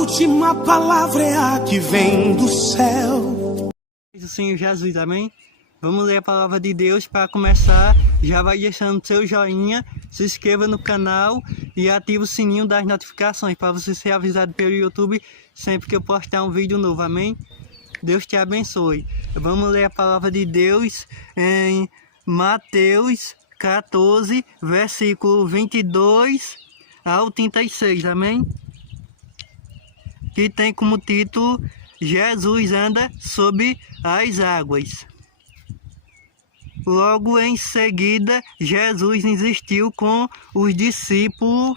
última palavra é a que vem do céu. O Senhor Jesus, amém? Vamos ler a palavra de Deus. Para começar, já vai deixando seu joinha, se inscreva no canal e ative o sininho das notificações para você ser avisado pelo YouTube sempre que eu postar um vídeo novo, amém? Deus te abençoe. Vamos ler a palavra de Deus em Mateus 14, versículo 22 ao 36, amém? Que tem como título: Jesus anda sobre as águas. Logo em seguida, Jesus insistiu com os discípulos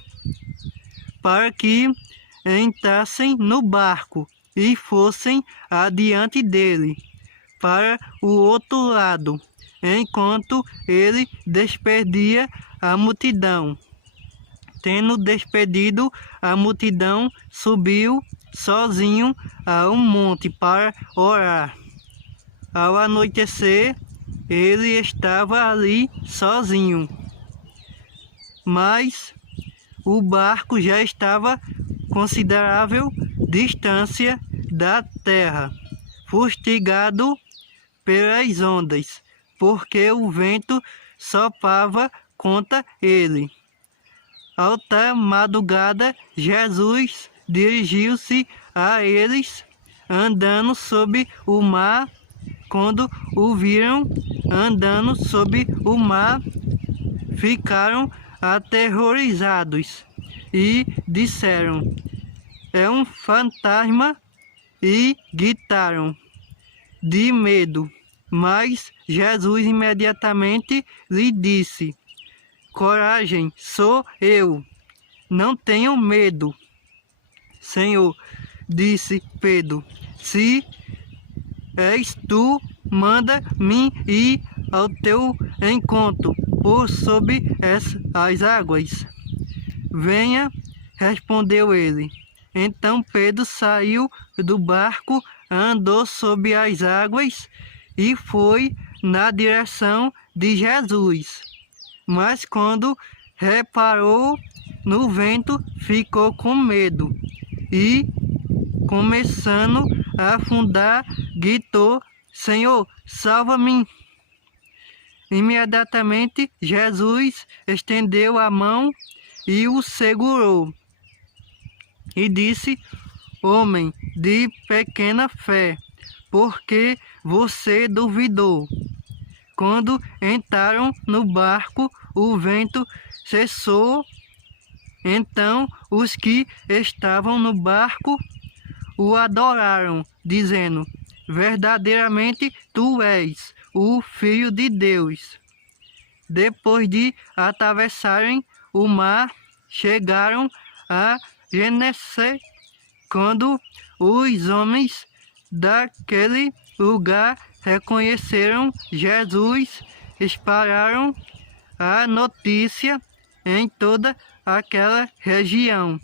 para que entrassem no barco e fossem adiante dele para o outro lado, enquanto ele despedia a multidão. Tendo despedido a multidão, subiu sozinho a um monte para orar. Ao anoitecer, ele estava ali sozinho, mas o barco já estava considerável distância da terra, fustigado pelas ondas, porque o vento soprava contra ele. Alta madrugada, Jesus dirigiu-se a eles, andando sobre o mar. Quando o viram andando sobre o mar, ficaram aterrorizados e disseram: "É um fantasma", e gritaram de medo. Mas Jesus imediatamente lhe disse: "Coragem, sou eu, não tenham medo." "Senhor", disse Pedro, "se és tu, manda-me ir ao teu encontro por sobre as águas." "Venha", respondeu ele. Então Pedro saiu do barco, andou sobre as águas e foi na direção de Jesus. Mas quando reparou no vento, ficou com medo e, começando a afundar, gritou: "Senhor, salva-me!" Imediatamente Jesus estendeu a mão e o segurou e disse: "Homem de pequena fé, por que você duvidou?" Quando entraram no barco, o vento cessou. Então os que estavam no barco o adoraram, dizendo: "Verdadeiramente tu és o Filho de Deus." Depois de atravessarem o mar, chegaram a Genezaré. Quando os homens daquele lugar reconheceram Jesus, espalharam a notícia em toda aquela região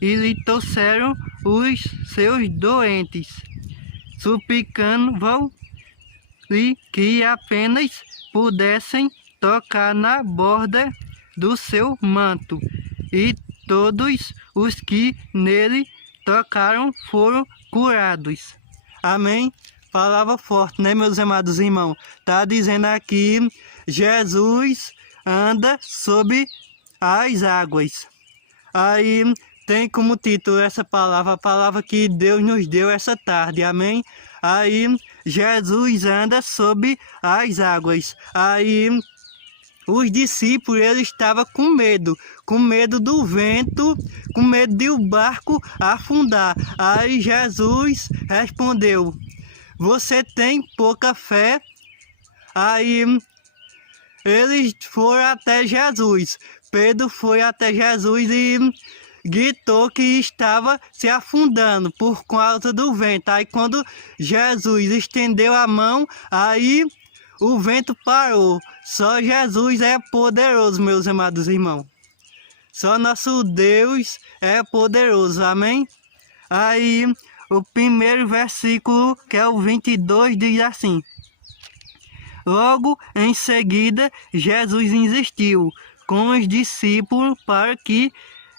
e lhe trouxeram os seus doentes, suplicando-lhe que apenas pudessem tocar na borda do seu manto, e todos os que nele tocaram foram curados. Amém? Palavra forte, né, meus amados irmãos? Tá dizendo aqui: Jesus anda sobre as águas. Aí tem como título essa palavra, a palavra que Deus nos deu essa tarde, amém? Aí Jesus anda sobre as águas. Aí os discípulos, eles estavam com medo do vento, com medo de o barco afundar. Aí Jesus respondeu: "Você tem pouca fé?" Aí eles foram até Jesus. Pedro foi até Jesus e gritou que estava se afundando por causa do vento. Aí quando Jesus estendeu a mão, aí o vento parou. Só Jesus é poderoso, meus amados irmãos. Só nosso Deus é poderoso, amém? Aí o primeiro versículo, que é o 22, diz assim: "Logo em seguida, Jesus insistiu com os discípulos para que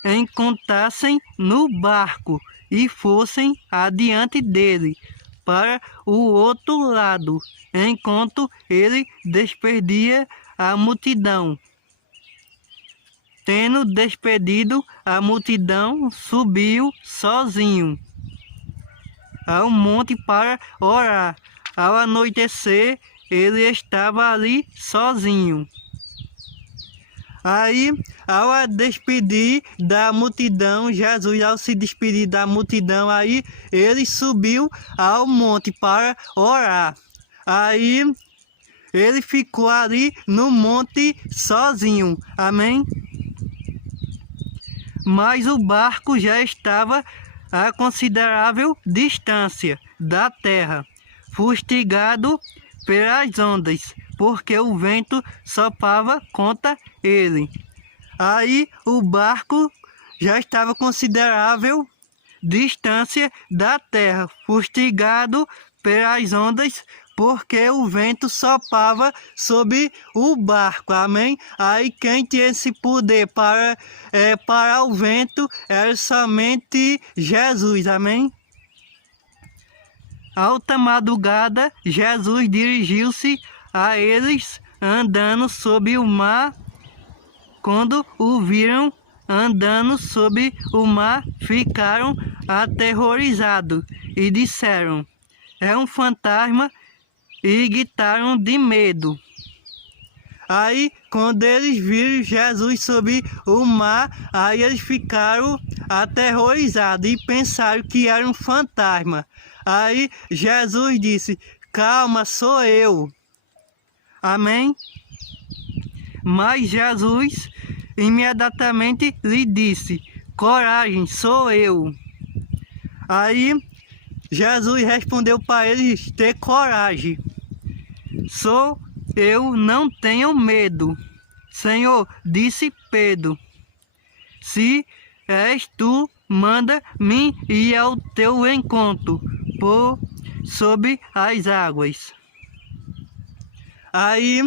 encontrassem no barco e fossem adiante dele para o outro lado, enquanto ele despedia a multidão. Tendo despedido a multidão, subiu sozinho ao monte para orar. Ao anoitecer, ele estava ali sozinho. Aí, ao despedir da multidão, Jesus, ao se despedir da multidão, aí ele subiu ao monte para orar. Aí, ele ficou ali no monte sozinho. Amém? Mas o barco já estava a considerável distância da terra, fustigado pelas ondas, porque o vento soprava contra ele. Aí o barco já estava a considerável distância da terra, fustigado pelas ondas, porque o vento soprava sobre o barco, amém? Aí quem tinha esse poder para parar o vento era somente Jesus, amém? Alta madrugada, Jesus dirigiu-se a eles andando sobre o mar. Quando o viram andando sobre o mar, ficaram aterrorizados e disseram: é um fantasma, e gritaram de medo. Aí, quando eles viram Jesus sobre o mar, aí eles ficaram aterrorizados e pensaram que era um fantasma. Aí Jesus disse: calma, sou eu. Amém? Mas Jesus imediatamente lhe disse: coragem, sou eu. Aí Jesus respondeu para eles ter coragem. Sou eu, não tenham medo. Senhor, disse Pedro, se és tu, manda-me ir ao teu encontro por sobre as águas. Aí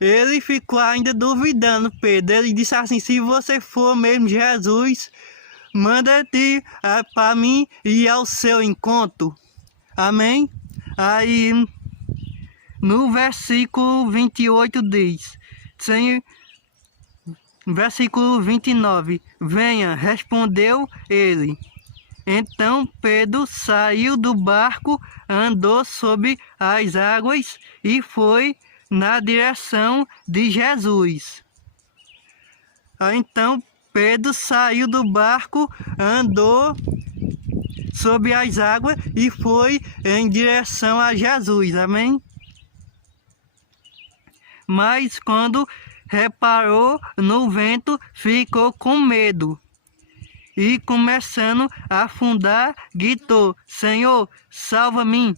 ele ficou ainda duvidando, Pedro. Ele disse assim: se você for mesmo Jesus, manda-te para mim ir ao seu encontro. Amém? Aí, no versículo 28 diz, versículo 29, venha, respondeu ele. Então Pedro saiu do barco, andou sobre as águas e foi na direção de Jesus. Então Pedro saiu do barco, andou sobre as águas e foi em direção a Jesus. Amém? Mas quando reparou no vento, ficou com medo. E começando a afundar, gritou: Senhor, salva-me.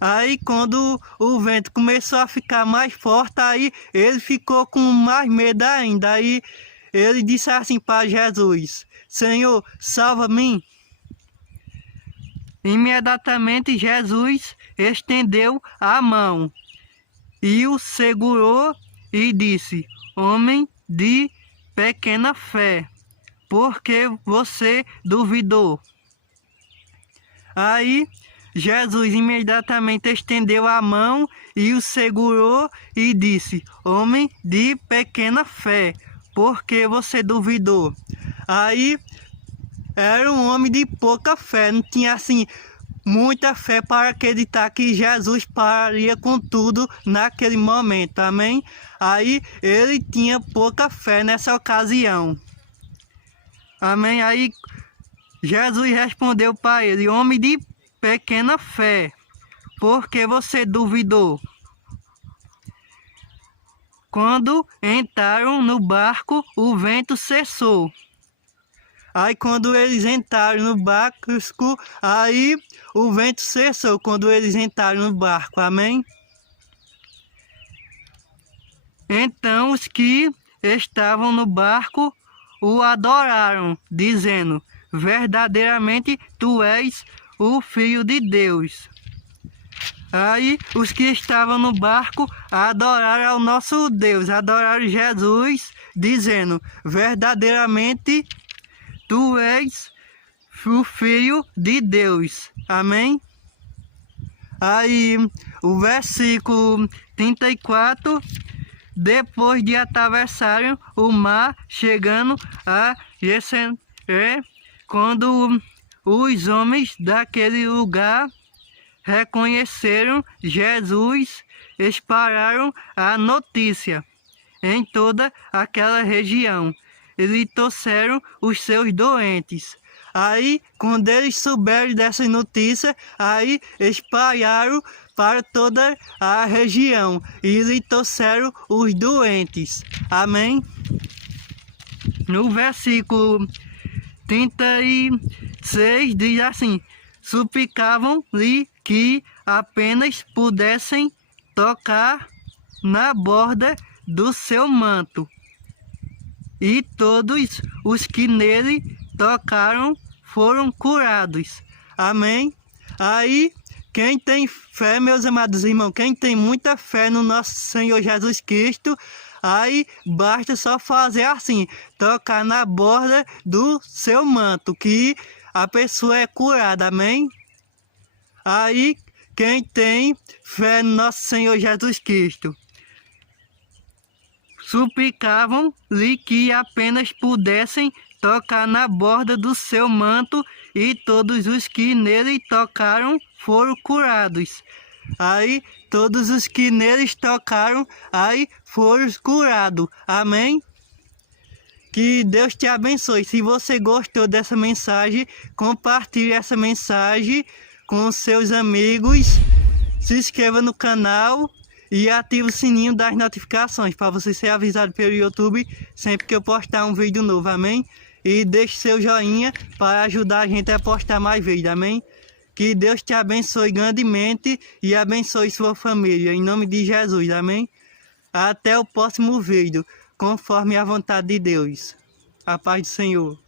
Aí quando o vento começou a ficar mais forte, aí ele ficou com mais medo ainda. Aí ele disse assim para Jesus: Senhor, salva-me. Imediatamente Jesus estendeu a mão e o segurou e disse: homem de pequena fé, por que você duvidou? Aí Jesus imediatamente estendeu a mão e o segurou e disse: homem de pequena fé, por que você duvidou? Aí era um homem de pouca fé, não tinha assim muita fé para acreditar que Jesus pararia com tudo naquele momento, amém? Aí ele tinha pouca fé nessa ocasião, amém? Aí Jesus respondeu para ele: homem de pequena fé, por que você duvidou? Quando entraram no barco, o vento cessou. Aí quando eles entraram no barco, aí o vento cessou quando eles entraram no barco, amém? Então os que estavam no barco o adoraram, dizendo: verdadeiramente tu és o Filho de Deus. Aí os que estavam no barco adoraram ao nosso Deus, adoraram Jesus, dizendo: verdadeiramente tu és o Filho de Deus. Amém? Aí, o versículo 34, depois de atravessarem o mar, chegando a Genesaret, quando os homens daquele lugar reconheceram Jesus, espalharam a notícia em toda aquela região. Eles trouxeram os seus doentes. Aí, quando eles souberam dessa notícia, aí espalharam para toda a região. E eles trouxeram os doentes. Amém? No versículo 36 diz assim: suplicavam-lhe que apenas pudessem tocar na borda do seu manto. E todos os que nele tocaram foram curados. Amém? Aí, quem tem fé, meus amados irmãos, quem tem muita fé no nosso Senhor Jesus Cristo, aí basta só fazer assim, tocar na borda do seu manto, que a pessoa é curada. Amém? Aí, quem tem fé no nosso Senhor Jesus Cristo, suplicavam-lhe que apenas pudessem tocar na borda do seu manto, e todos os que nele tocaram foram curados. Aí, todos os que neles tocaram, aí foram curados. Amém? Que Deus te abençoe. Se você gostou dessa mensagem, compartilhe essa mensagem com seus amigos. Se inscreva no canal e ative o sininho das notificações para você ser avisado pelo YouTube sempre que eu postar um vídeo novo. Amém? E deixe seu joinha para ajudar a gente a postar mais vídeos. Amém? Que Deus te abençoe grandemente e abençoe sua família. Em nome de Jesus. Amém? Até o próximo vídeo, conforme a vontade de Deus. A paz do Senhor.